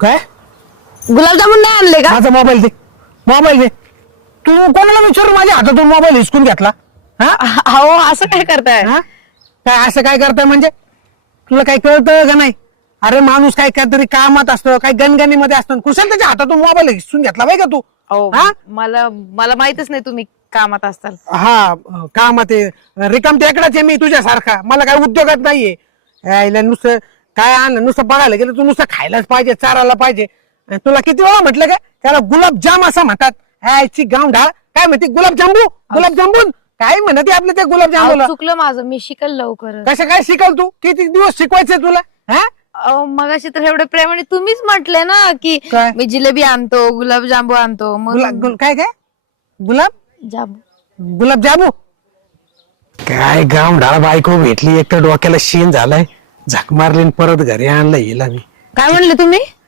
काय गुलाबजामुन नाही आणले का? माझा मोबाईल दे, मोबाईल दे. तू कोणाला विचारून माझ्या हातातून मोबाईल हिसकून घेतला? हा अहो असं काय करताय? हा? काय असं काय करताय म्हणजे? तुला काय कळतं का नाही? अरे माणूस काय काहीतरी कामात असतो, काय गणगणीमध्ये असतो, कुशल त्याच्या हातातून मोबाईल हिसकून घेतला बाई का तू? अहो हा? मला माहितच नाही तुम्ही कामात असताल. हा कामात आहे, रिकाम टेकडाच आहे मी तुझ्यासारखा. मला काय उद्योगात नाहीये. यायला नुसतं काय आणलं, नुसतं बघायला गेलं तू नुसतं खायलाच पाहिजे, चारायला पाहिजे. तुला किती वेळा म्हटलं का त्याला गुलाबजाम असं म्हणतात? यायची गाव ढाळ काय म्हणते? गुलाबजांबू, गुलाबजांबून काय म्हणते आपलं ते गुलाबजामुला? चुकलं माझं, मी शिकल लवकर. कसं काय शिकल तू? किती दिवस शिकवायचंय तुला? हा मगाशी तर एवढे प्रेमाने तुम्हीच म्हटले ना की काय? मी जिलेबी आणतो, गुलाबजांबू आणतो. काय काय जांबू गुलाबजामू काय गाव ढाळ बायको भेटली, एक तर डोक्याला शीन झालाय. झक मारली आणि परत घरी आणलं हिला मी. काय म्हणले तुम्ही?